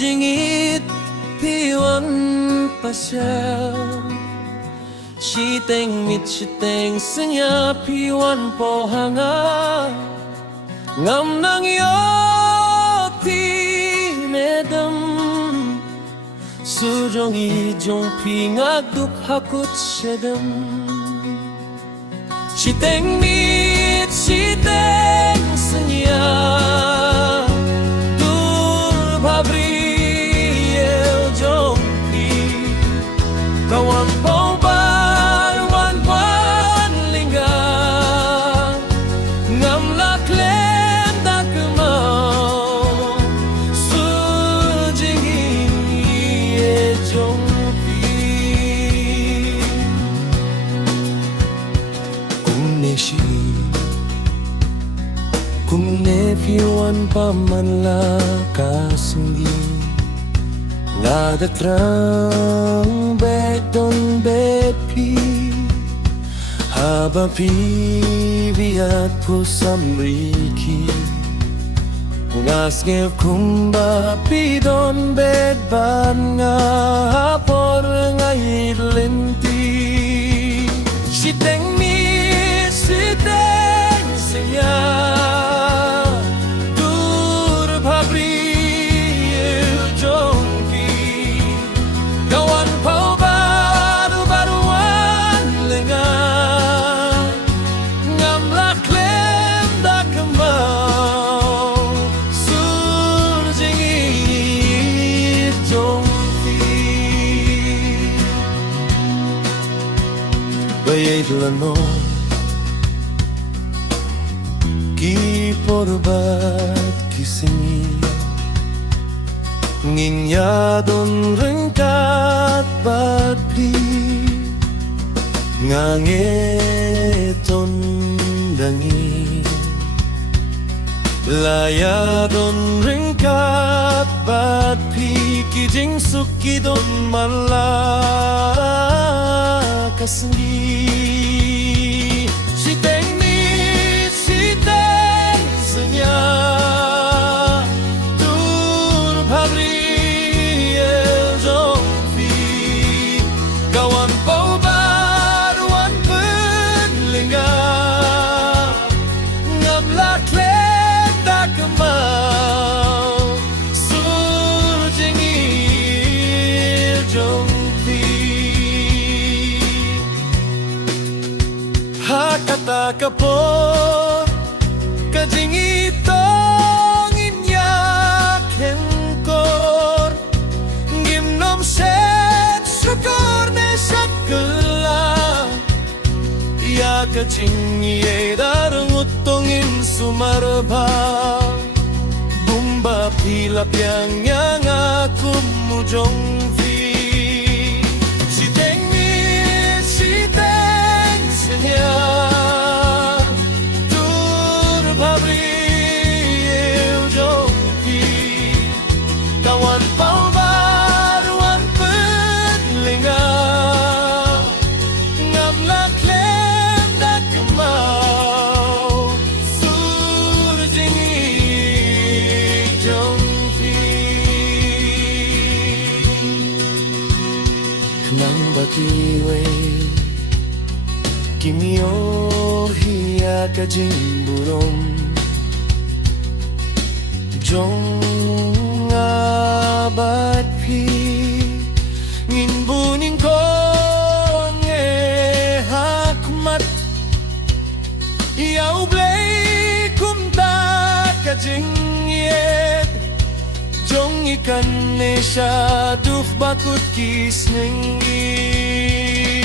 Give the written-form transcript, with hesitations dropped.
Suljingit piwan pasya Shiteng mit shiteng senya piwan pohanga Ngam nang yoti medam Sujong ijong pingak duk hakut shedam Shiteng mit shiteng senya Dur babri el jong pi Kawan pong Kung nefiwan pamanla kasunggi Ngadatrang beton bepi Haba piviat po samriki Ngasngel kumba pidon bedban nga hapor ngay lenti Siteng mi siteng senya Bayaitlano Ki porbat kisingi Nginyadon rengkat batri Ngangeton dangi Layadon rengkat batri Kijing sukidon malak kasenggi Siteng mi siteng senya Dur pabri el jong fi Kawan pau baruan penlinga Ngam laklek tak kemau Surjing il jong Hakata kapor kajing itong inyak hengkor Gimnom set syukur ne sakala Ya kajing ye darang utongin sumarba Bumba pilap yang aku mujong vi Siteng mi siteng senya Dur pabri el jong pi Kawan pau baruan penlinga Ngam laklem dak kemau Surjing jong pi Kenang bakiwe Kimio hiya kajing burong Jong abad pi Ngin buning ko nge hakmat Yaw blay kumta kajing yed Jong ikan ne siya duf bakut kis nengi